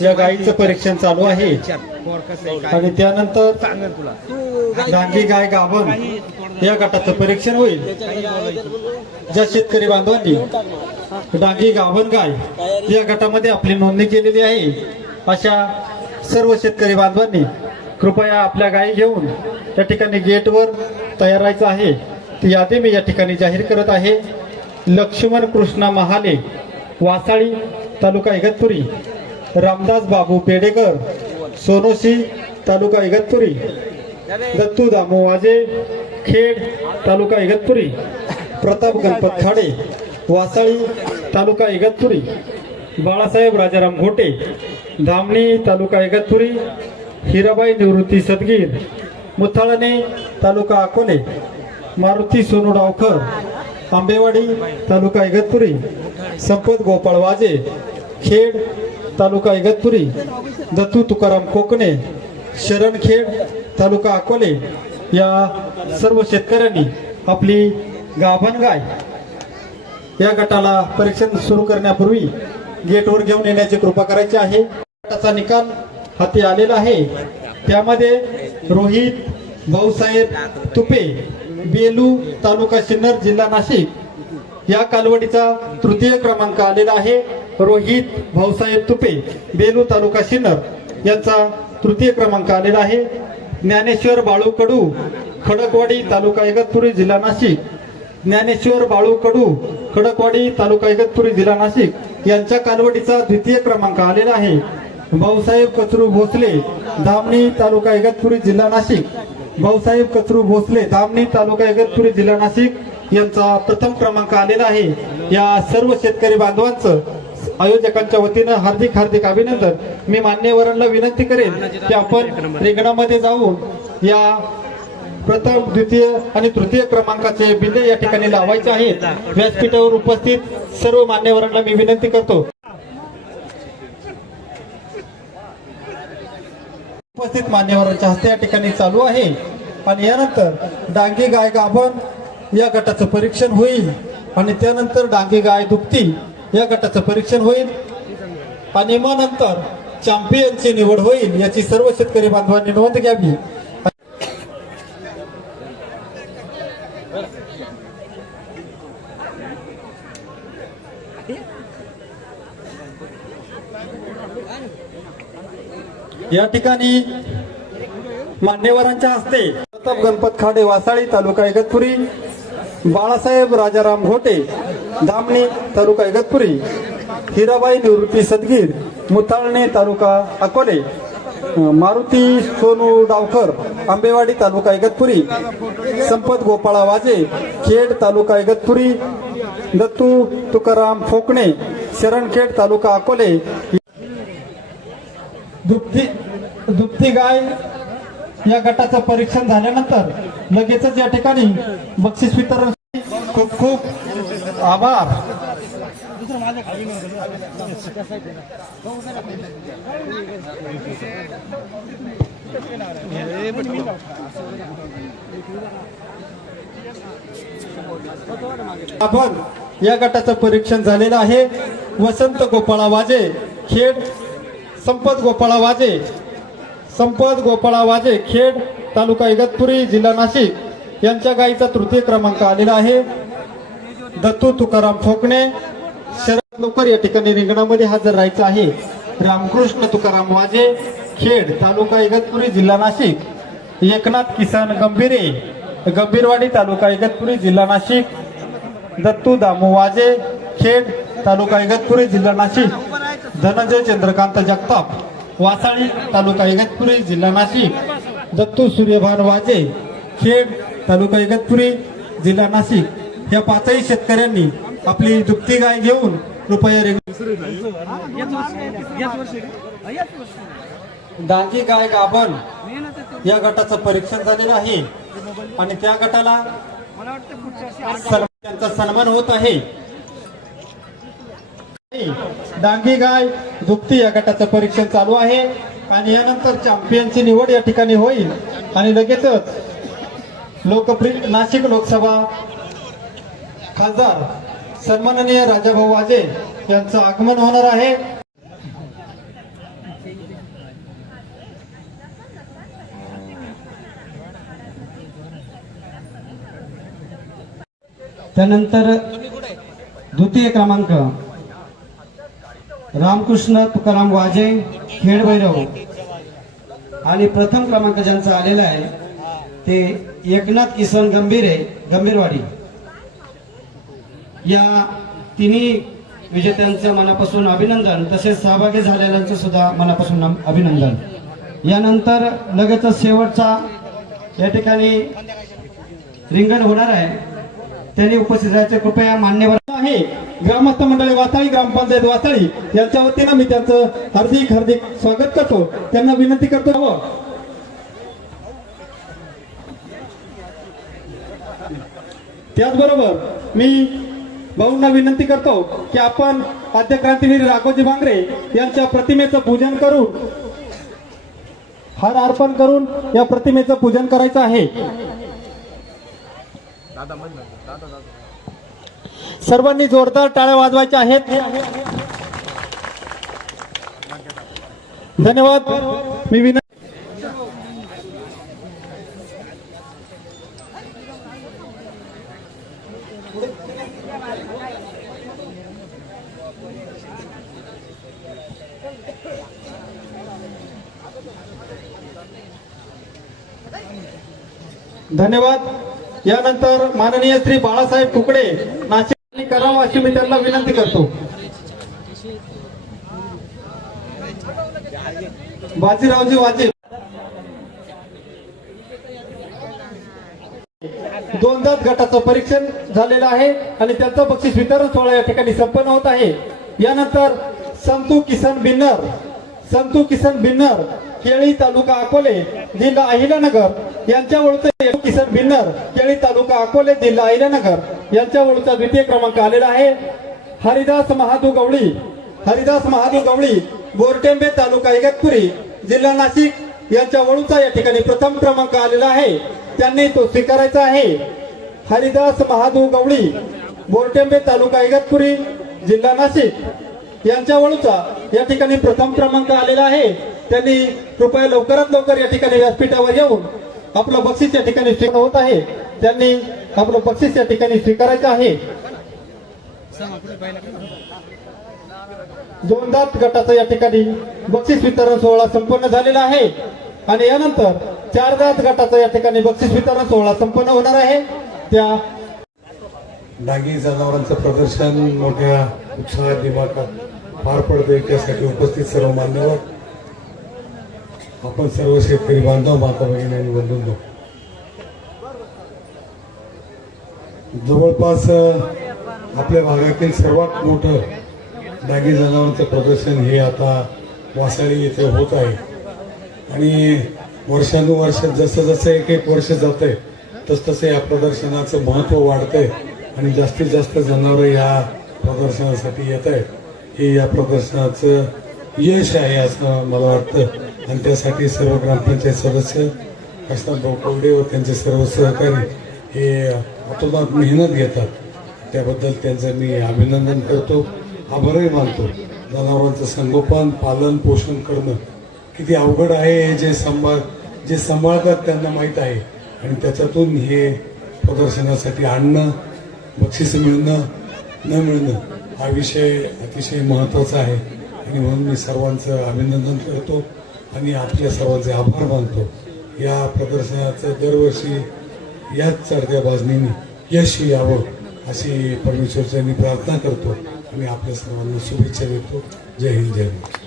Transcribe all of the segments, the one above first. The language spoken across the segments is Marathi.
या गायीचं परीक्षण चालू आहे आणि त्यानंतर डांगी गाय गाभण या गटाचं परीक्षण होईल। ज्या शेतकरी बांधवांनी डांगी गाभण गाय या गटामध्ये आपली नोंदणी केलेली आहे अशा सर्व शेतकरी बांधवांनी कृपया आपल्या गायी घेऊन या ठिकाणी गेटवर तयार राहायचं आहे। ती यादी मी या ठिकाणी जाहीर करत आहे। लक्ष्मण कृष्णा महाले, वासाळी, तालुका इगतपुरी, रामदास बाबू पेडेकर, सोनोशी, तालुका इगतपुरी, दत्तू दामू वाजे, खेड, तालुका इगतपुरी, प्रताप गणपत खाडे, वासाळी, तालुका इगतपुरी, बाळासाहेब राजाराम घोटे, धामणी, तालुका इगतपुरी, हिराबाई निवृत्ती सदगीर, मुथाळणे, तालुका अकोले, मारुती सोनू डावकर, आंबेवाडी, तालुका इगतपुरी, संपत गोपाळ वाजे, खेड, तालुका इगतपुरी, दत्तू तुकाराम कोकणे, शरणखेड, तालुका अकोले या सर्व शेतकऱ्यांनी आपली गाभण गाय या गटाला परीक्षण सुरू करण्यापूर्वी गेटवर घेऊन येण्याची कृपा करायची आहे। गटाचा निकाल हाती आलेला आहे। त्यामध्ये रोहित भाऊसाहेब तुपे, बेलू, तालुका सिन्नर, जिल्हा नाशिक या कालवडीचा तृतीय क्रमांक आलेला आहे। रोहित भाऊसाहेब तुपे, बेलू, तालुका सिन्नर यांचा तृतीय क्रमांक आलेला आहे। ज्ञानेश्वर बाळू कडू, खडकवाडी, तालुका इगतपुरी, जिल्हा नाशिक, ज्ञानेश्वर बाळू कडू, खडकवाडी, तालुका इगतपुरी, जिल्हा नाशिक यांच्या कालवडीचा द्वितीय क्रमांक आलेला आहे। भाऊसाहेब कचरू भोसले, धामणी, तालुका इगतपुरी, जिल्हा नाशिक, भाऊसाहेब कचरू भोसले, धामणी, तालुका इगतपुरी, जिल्हा नाशिक यांचा प्रथम क्रमांक आलेला आहे। या सर्व शेतकरी बांधवांचं आयोजकांच्या वतीनं हार्दिक हार्दिक अभिनंदन। मी मान्यवरांना विनंती करेन की आपण रिंगणामध्ये जाऊन या प्रथम, द्वितीय आणि तृतीय क्रमांकाचे बिल्ले या ठिकाणी लावायचे आहेत। व्यासपीठावर उपस्थित सर्व मान्यवरांना मी विनंती करतो। उपस्थित मान्यवरांच्या हस्ते या ठिकाणी चालू आहे आणि यानंतर डांगी गाय गाभण या गटाचं परीक्षण होईल आणि त्यानंतर डांगी गाय दुभती या गटाचं परीक्षण होईल आणि मग नंतर चॅम्पियनची निवड होईल। याची सर्व शेतकरी बांधवांनी नोंद घ्यावी। या ठिकाणी मान्यवरांच्या हस्ते प्रताप गणपत खाडे, वासाळी, तालुका इगतपुरी, बाळासाहेब राजाराम घोटे, धामणी, तालुका इगतपुरी, हिराबाई निवृत्ती सदगीर, मुथाळणे, तालुका अकोले, मारुती सोनू डावकर, आंबेवाडी, तालुका इगतपुरी, संपत गोपाळा वाजे, खेड, तालुका इगतपुरी, दत्तू तुकाराम फोकणे, शरणखेड, तालुका अकोले। दुभती गाय या गटाचं परीक्षण झाल्यानंतर लगेचच या ठिकाणी बक्षीस वितरण। खूप खूप आभार। आपण या गटाचं परीक्षण झालेलं आहे। वसंत गोपाळा वाजे, खेड, संपत गोपाळा वाजे, खेड, तालुका इगतपुरी, जिल्हा नाशिक यांच्या गायीचा तृतीय क्रमांक आलेला आहे। दत्तू तुकाराम फोकणे, शरद लवकर या ठिकाणी रिंगणामध्ये हजर राहायचं आहे। रामकृष्ण तुकाराम वाजे, खेड, तालुका इगतपुरी, जिल्हा नाशिक, एकनाथ किसन गंभीरे, गंभीरवाडी, तालुका इगतपुरी, जिल्हा नाशिक, दत्तू दामू वाजे, खेड, तालुका इगतपुरी, जिल्हा नाशिक, धनंजय चंद्रकांत जगताप, वासाळी, तालुका इगतपुरी, जिल्हा नाशिक, दत्तू सूर्यभान वाजे, खेड, तालुका इगतपुरी, जिल्हा नाशिक या पाचही शेतकऱ्यांनी आपली दुभती गाय घेऊन कृपया डांगी गाय गाभण या गटाचं परीक्षण झालेलं आहे आणि त्या गटाला त्यांचा सन्मान होत आहे। डांगी गाय दुभती या गटाचं परीक्षण चालू आहे आणि यानंतर चॅम्पियनची निवड या ठिकाणी होईल आणि लगेचच लोकप्रिय नाशिक लोकसभा खासदार सन्माननीय राजाभाऊ वाजे यांचं आगमन होणार आहे। त्यानंतर द्वितीय क्रमांक रामकृष्ण तुकाराम वाजे खेडभैरव आणि प्रथम क्रमांक ज्यांचा आलेला आहे ते एकनाथ किसन गंभीरे गंभीरवाडी। या तिन्ही विजेत्यांचं मनापासून अभिनंदन, तसेच सहभागी झालेल्यांचं सुद्धा मनापासून अभिनंदन। यानंतर लगेचच शेवटचा या ठिकाणी रिंगण होणार आहे, त्यांनी उपस्थित राहायचे कृपया मान्यवर आहे। ग्रामस्थ मंडळी वासाळी ग्रामपंचायत वासाळी यांच्या वतीनं मी त्यांचं हार्दिक हार्दिक स्वागत करतो, त्यांना विनंती करतो। त्याचबरोबर मी भाऊंना विनंती करतो की आपण आद्य क्रांतीवीर राघोजी भांगरे यांच्या प्रतिमेचं पूजन करून हार अर्पण करून या प्रतिमेचं पूजन करायचं आहे। सर्वांनी जोरदार टाळ्या वाजवायच्या आहेत। धन्यवाद। मी विनंती धन्यवाद। यानंतर माननीय श्री बाळासाहेब कुकडे नाशिक करावं अशी मी त्यांना विनंती करतो। बाजीरावजी वाजे दोनदा गटाचं परीक्षण झालेलं आहे आणि त्यांचं बक्षीस वितरण सोहळा या ठिकाणी संपन्न होत आहे। यानंतर संतू किसन बिन्नर केळी तालुका अकोले जिल्हा अहिल्यानगर यांच्या ओळखीचा किसन बिन्नर केळी तालुका अकोले जिल्हा अहिल्यानगर यांच्या ओळखीचा द्वितीय क्रमांक आलेला आहे। हरिदास महादू गवळी बोरटेंबे तालुका इगतपुरी जिल्हा नाशिक यांच्या ओळखीचा या ठिकाणी प्रथम क्रमांक आलेला आहे, त्यांनी तो स्वीकारायचा आहे। हरिदास महादू गवळी बोरटेंबे तालुका इगतपुरी जिल्हा नाशिक यांच्या ओळखीचा या ठिकाणी प्रथम क्रमांक आलेला आहे, त्यांनी कृपया लवकरात लवकर या ठिकाणी व्यासपीठावर येऊन आपलं बक्षीस या ठिकाणी स्वीकार होत आहे, त्यांनी आपलं बक्षीस या ठिकाणी स्वीकारायचं आहे। दोनदा गटाचा या ठिकाणी बक्षीस वितरण सोहळा संपन्न झालेला आहे आणि यानंतर चारदा गटाचा या ठिकाणी बक्षीस वितरण सोहळा संपन्न होणार आहे। त्या डांगी जनावरांचं प्रदर्शन मोठ्या उत्साहात दिमाखात पार पडते, त्यासाठी उपस्थित सर्व मान्यवर, आपण सर्व शेतकरी बांधव, माता भगिनी आणि बंधूंनो, जवळपास आपल्या भागातील सर्वात मोठं डांगी जनावरांचं प्रदर्शन हे आता वासाळी येथे होत आहे आणि वर्षानुवर्ष जसं जसं एक वर्ष जात आहे तसतसं या प्रदर्शनाचं महत्त्व वाढतंय आणि जास्तीत जास्त जनावरं या प्रदर्शनासाठी येत आहेत। हे या प्रदर्शनाचं यश आहे असं मला वाटतं आणि त्यासाठी सर्व ग्रामपंचायत सदस्य काशीनाथ कोरडे व त्यांचे सर्व सहकारी हे अतोनात मेहनत घेतात, त्याबद्दल त्यांचं मी अभिनंदन करतो, आभारही मानतो। जनावरांचं संगोपन पालन पोषण करणं किती अवघड आहे हे जे सांभाळतात त्यांना माहीत आहे आणि त्याच्यातून हे प्रदर्शनासाठी आणणं, बक्षीस मिळणं न मिळणं हा विषय अतिशय महत्त्वाचा आहे आणि म्हणून मी सर्वांचं अभिनंदन करतो आणि आपल्या सर्वांचे आभार मानतो। या प्रदर्शनाचं दरवर्षी याच चढत्या बाजनीने यश यावं अशी परमेश्वरची मी प्रार्थना करतो आणि आपल्या सर्वांना शुभेच्छा देतो। जय हिंद, जय महाराष्ट्र।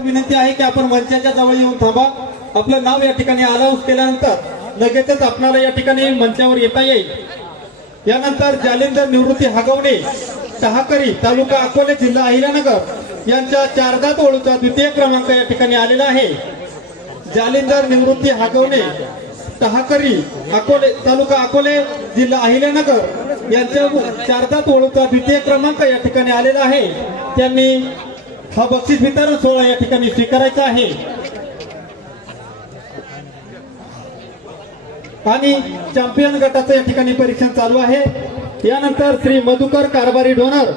विनंती आहे की आपण मंचाच्या जवळ येऊन थांबा, आपलं नाव या ठिकाणी अनाउन्स केल्यानंतर लगेचच आपल्याला या ठिकाणी मंचावर येता येईल। यानंतर जालिंदर निवृत्ती हागवणे टहाकरी तालुका अकोले जिल्हा अहिल्यानगर यांच्या चारदात ओळूचा द्वितीय क्रमांक या ठिकाणी आलेला आहे। जालिंदर निवृत्ती हागवणे टहाकरी अकोले तालुका अकोले जिल्हा अहिल्यानगर यांच्या चारदात ओळूचा द्वितीय क्रमांक या ठिकाणी आलेला आहे, त्यांनी हा बक्षीस वितरण सोहळा या ठिकाणी स्वीकारायचा आहे। आणि चॅम्पियन गटाचं या ठिकाणी परीक्षण चालू आहे। यानंतर श्री मधुकर कारभारी डोनर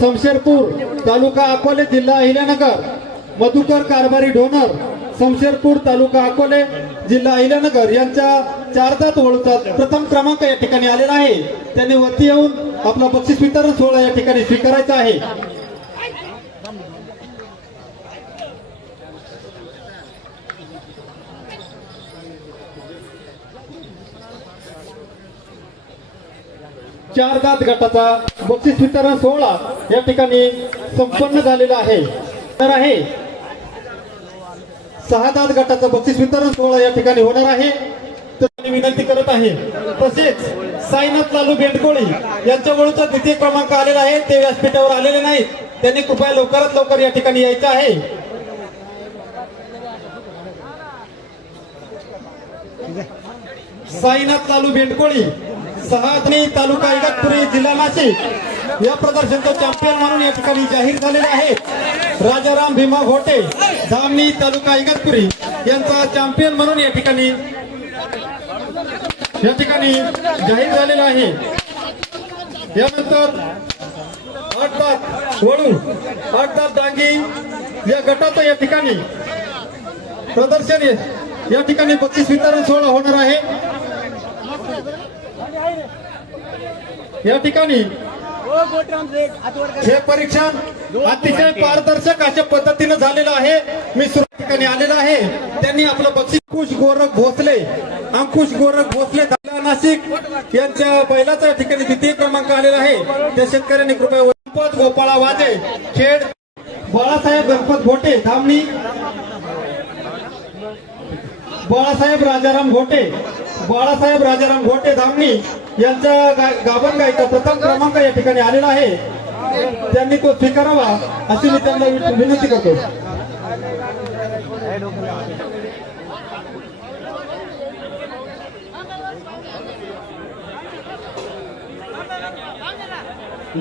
शमशेरपूर तालुका अकोले जिल्हा अहिल्यानगर, मधुकर कारभारी डोनर शमशेरपूर तालुका अकोले जिल्हा अहिल्यानगर यांच्या चारदात वळूचा प्रथम क्रमांक या ठिकाणी आलेला आहे. त्यांनी वरती येऊन आपला बक्षीस वितरण सोहळा या ठिकाणी स्वीकारायचा आहे. चार दात गटाचा बक्षीस वितरण सोहळा या ठिकाणी संपन्न झालेला आहे. तर आहे 6 दात गटाचा बक्षीस वितरण सोहळा या ठिकाणी होणार आहे. तर मी विनंती करत आहे. तसेच साईनाथ लालू बेंडकोळी यांच्या वळूचा द्वितीय क्रमांक आलेला आहे. ते व्यासपीठावर आलेले नाहीत. त्यांनी कृपया लवकरात लवकर या ठिकाणी यायचं आहे. साईनाथ लालू बेंडकोळी सहादनी तालुका इगतपुरी जिल्हा नाशिक या प्रदर्शनचा चॅम्पियन म्हणून या ठिकाणी जाहीर झालेले आहेत. राजाराम भीमा घोटे धामणी तालुका इगतपुरी यांचा चॅम्पियन म्हणून या ठिकाणी जाहीर झालेला आहे. यानंतर 8 दात वळू 8 दात डांगी या गटाचं या ठिकाणी प्रदर्शन या ठिकाणी बक्षीस वितरण सोहळा होणार आहे. या ठिकाणी हे परीक्षण अतिशय पारदर्शक अशा पद्धतीनं झालेलं आहे. मी सुरुवात ठिकाणी आलेला आहे. त्यांनी आपलं बक्षीस अंकुश गोरख भोसले नाशिक यांच्या बैलाचा या ठिकाणी द्वितीय क्रमांक आलेला आहे. त्या शेतकऱ्यांनी कृपया गणपत गोपाळा वाजे खेड बाळासाहेब गणपत घोटे धामणी बाळासाहेब राजाराम घोटे धामणी यांच्या गाभण गायीचा प्रथम क्रमांक या ठिकाणी आलेला आहे. त्यांनी तो स्वीकारावा अशी मी त्यांना विनंती करतो.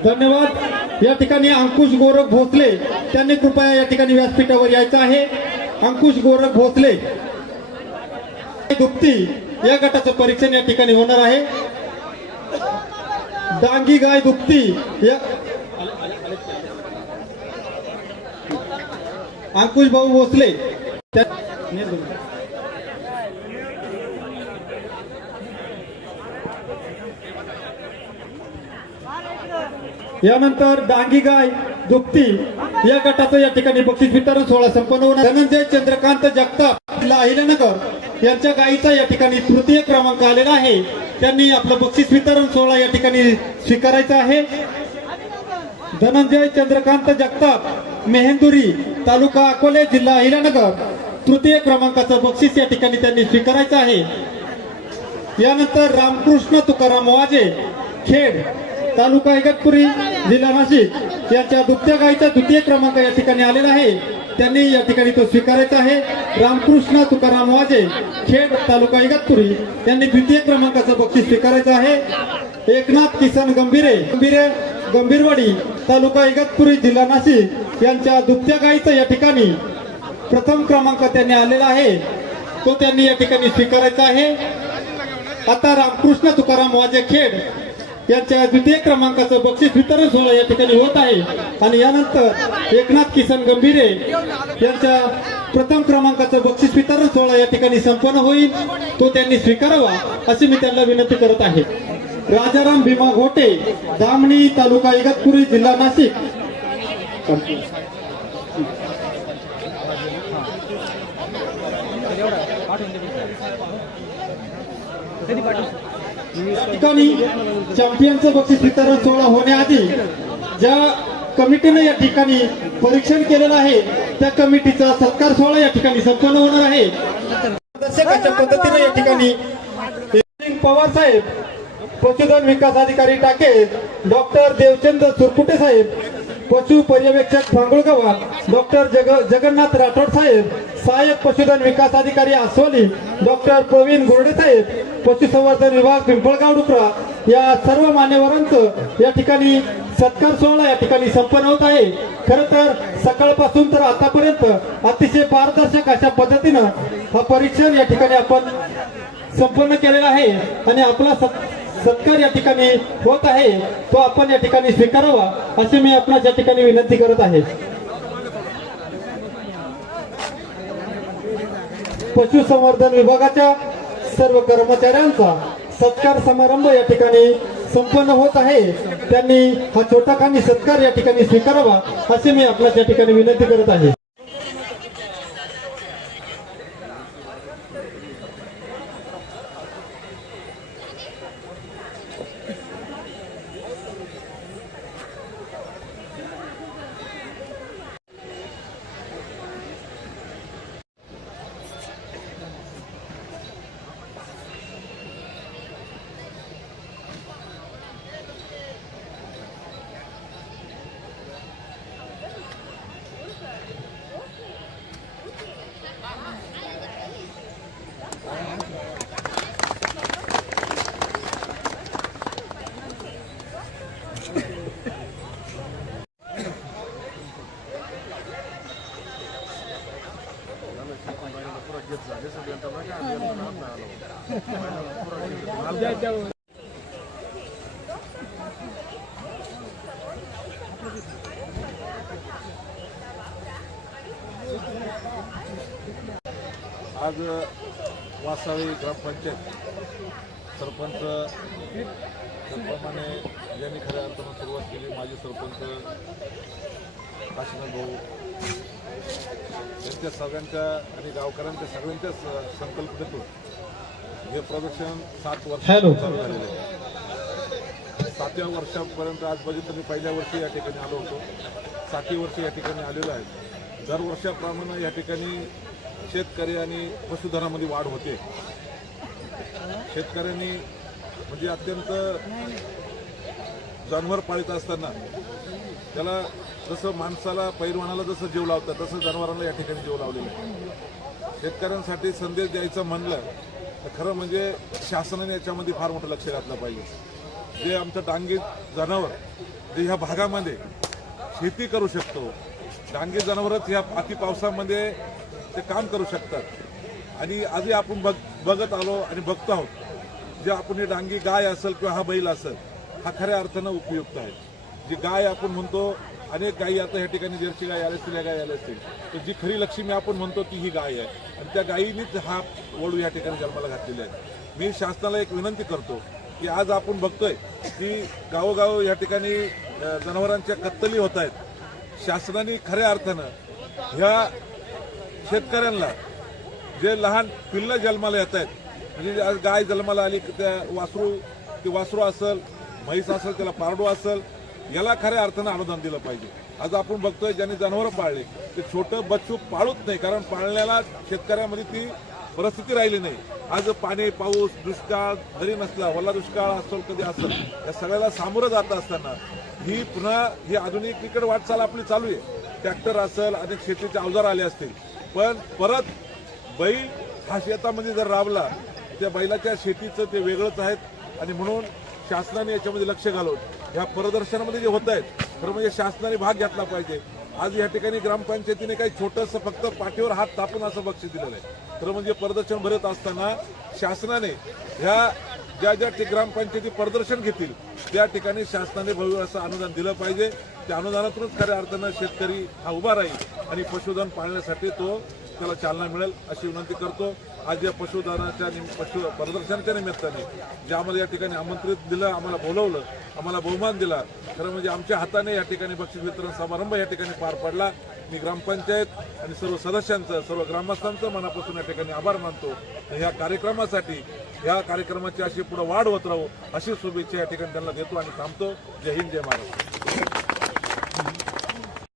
धन्यवाद. या ठिकाणी अंकुश गोरख भोसले त्यांनी कृपया या ठिकाणी व्यासपीठावर यायचं आहे. अंकुश गोरख भोसले दुप्ती या गटाचं परीक्षण या ठिकाणी होणार आहे. डांगी गाय दुप्ती या अंकुश भाऊ भोसले यानंतर डांगी गाय दुप्ती या गटाचं या ठिकाणी बक्षीस वितरण सोहळा संपन्न होणार. धनंजय चंद्रकांत जगताप अहिल्यानगर यांच्या गायीचा या ठिकाणी तृतीय क्रमांक आलेला आहे. त्यांनी आपलं बक्षीस वितरण सोहळा या ठिकाणी स्वीकारायचा आहे. धनंजय चंद्रकांत जगताप मेहेंदुरी तालुका अकोले जिल्हा अहिल्यानगर तृतीय क्रमा बक्षीस या ठिकाणी त्यांनी स्वीकारायचं आहे. यानंतर रामकृष्ण तुकाराम वाजे खेड तालुका इगतपुरी जिल्हा नाशिक यांच्या दुभत्या गायीचा द्वितीय क्रमांक या ठिकाणी आलेला आहे. त्यांनी या ठिकाणी तो स्वीकारायचा आहे. रामकृष्ण तुकाराम वाजे खेड तालुका इगतपुरी यांनी द्वितीय क्रमांकाचं बक्षीस स्वीकारायचं आहे. एकनाथ किसन गंभीरवाडी तालुका इगतपुरी जिल्हा नाशिक यांच्या दुभत्या गायीचा या ठिकाणी प्रथम क्रमांक त्यांनी आलेला आहे. तो त्यांनी या ठिकाणी स्वीकारायचा आहे. आता रामकृष्ण तुकाराम वाजे खेड यांच्या द्वितीय क्रमांकाचं बक्षीस वितरण सोहळा या ठिकाणी होत आहे. आणि यानंतर एकनाथ किसन गंभीरे यांच्या प्रथम क्रमांकाचं बक्षीस वितरण सोहळा या ठिकाणी संपन्न होईल. तो त्यांनी स्वीकारावा अशी मी त्यांना विनंती करत आहे. राजाराम भीमा घोटे धामणी तालुका इगतपुरी जिल्हा नाशिक ठिकाणी चॅम्पियनचं बक्षीस वितरण सोहळा होण्याआधी ज्या कमिटीने या ठिकाणी परीक्षण केलेलं आहे त्या कमिटीचा सत्कार सोहळा या ठिकाणी संपन्न होणार आहे. दर्शकाच्या पद्धतीने या ठिकाणी पवार साहेब, पशुधन विकास अधिकारी टाकेद, डॉक्टर देवचंद्र सुरकुटे साहेब, पशु पर्यवेक्षक भांगुळगावा, डॉक्टर जगन्नाथ राठोड साहेब, सहाय्यक पशुधन विकास अधिकारी आसोली, डॉक्टर प्रवीण गोरडे साहेब, पशुसंवर्धन विभाग पिंपळगाव डुकरा या सर्व मान्यवरांचं या ठिकाणी सत्कार सोहळा या ठिकाणी संपन्न होत आहे. खरं तर सकाळपासून तर आतापर्यंत अतिशय पारदर्शक अशा पद्धतीनं हा परीक्षण या ठिकाणी आपण संपन्न केलेला आहे आणि आपला सत्कार या ठिकाणी होत आहे तो आपण या ठिकाणी स्वीकारावा अशी मी आपणास या ठिकाणी विनंती करत आहे. पशुसंवर्धन विभागाच्या सर्व कर्मचाऱ्यांचा सत्कार समारंभ या ठिकाणी संपन्न होत आहे। त्यांनी हा छोटाखानी सत्कार या ठिकाणी स्वीकारावा असे मी आपल्याला या ठिकाणी विनंती करत आहे। आज वासाळी ग्रामपंचायत सरपंच त्याप्रमाणे ज्यांनी खऱ्या अर्थानं सुरुवात केली माजी सरपंच काशीनाथ भाऊ त्यांच्या सगळ्यांच्या आणि गावकऱ्यांच्या सगळ्यांच्याच संकल्पनेतून हे प्रदर्शन 7 वर्ष चालू झालेलं आहे। 7व्या वर्षापर्यंत आजपर्यंत मी पहिल्या वर्षी या ठिकाणी आलो होतो, 7वी वर्षी या ठिकाणी आलेलो आहे। दरवर्षाप्रमाणे या ठिकाणी शेतकरी आणि पशुधनामध्ये वाढ होते। शेतकऱ्यांनी म्हणजे अत्यंत जनावर पाळीत असताना त्याला जसं माणसाला पैलवानाला जसं जीव लावतात तसं जनावरांना या ठिकाणी जीव लावलेला आहे। शेतकऱ्यांसाठी संदेश द्यायचं म्हणलं तर खरं म्हणजे शासनाने याच्यामध्ये फार मोठं लक्ष घातलं पाहिजे। जे आमचं डांगी जनावर जे ह्या भागामध्ये शेती करू शकतो, डांगी जनावरच ह्या अति पावसामध्ये ते काम करू शकतात आणि आजही आपण बघत आलो आणि बघतो आहोत। जे आपण ही डांगी गाय असेल किंवा हा बैल असेल हा खऱ्या अर्थानं उपयुक्त आहे। जी गाय आपण म्हणतो, अनेक गायी आता या ठिकाणी जर्सी गाय आल्या असतील, गाय आल्या असतील, तर जी खरी लक्ष्मी आपण म्हणतो ती ही गाय आहे आणि त्या गायीनीच हा वळू या ठिकाणी जन्माला घातलेला आहे। मी शासनाला एक विनंती करतो की आज आपण बघतोय की गावोगाव या ठिकाणी जनावरांच्या कत्तली होत आहेत। शासनाने खऱ्या अर्थानं ह्या शेतकऱ्यांना जे लहान पिल्लं जन्माला येत आहेत, म्हणजे आज गाय जन्माला आली की त्या वासरू असेल, म्हैस असेल, त्याला पारडू असेल, याला खऱ्या अर्थानं अनुदान दिलं पाहिजे। आज आपण बघतोय ज्यांनी जनावरं पाळले ते छोटं बच्चू पाळूच नाही, कारण पाळण्याला शेतकऱ्यामध्ये ती परिस्थिती राहिली नाही। आज पाणी, पाऊस, दुष्काळ जरी नसला, वल्ला दुष्काळ असेल कधी असेल, या सगळ्याला सामोरं जात असताना ही पुन्हा ही आधुनिकीकडे वाटचाल आपली चालू आहे। ट्रॅक्टर असेल, अनेक शेतीचे अवजार आले असतील, पण परत बैल हा शेतामध्ये जर राबला त्या बैलाच्या शेतीचं ते वेगळंच आहेत आणि म्हणून शासनाने याच्यामध्ये लक्ष घालून ह्या प्रदर्शनामध्ये जे होत आहेत खरं म्हणजे शासनाने भाग घेतला पाहिजे। आज या ठिकाणी ग्रामपंचायतीने काही छोटंसं फक्त पाठीवर हात तापून असं बक्षीस दिलेलं आहे। खरं म्हणजे प्रदर्शन भरत असताना शासनाने ह्या ज्या ग्रामपंचायती प्रदर्शन घेतील त्या ठिकाणी शासनाने भव्य असं अनुदान दिलं पाहिजे। त्या अनुदानातूनच खऱ्या अर्थानं शेतकरी हा उभा राहील आणि पशुधन पाळण्यासाठी त्याला चालना मिळेल अशी विनंती करतो। आज या पशुधनाच्या प्रदर्शनाच्या निमित्ताने जे आम्हाला या ठिकाणी आमंत्रित दिलं, आम्हाला बोलवलं, आम्हाला बहुमान दिला, खरं म्हणजे आमच्या हाताने या ठिकाणी बक्षीस वितरण समारंभ या ठिकाणी पार पडला। मी ग्रामपंचायत आणि सर्व सदस्यांचं, सर्व ग्रामस्थांचं मनापासून या ठिकाणी आभार मानतो। ह्या कार्यक्रमासाठी, ह्या कार्यक्रमाची अशी पुढे वाढ होत राहू अशी शुभेच्छा या ठिकाणी त्यांना देतो आणि थांबतो। जय हिंद, जय महाराष्ट्र।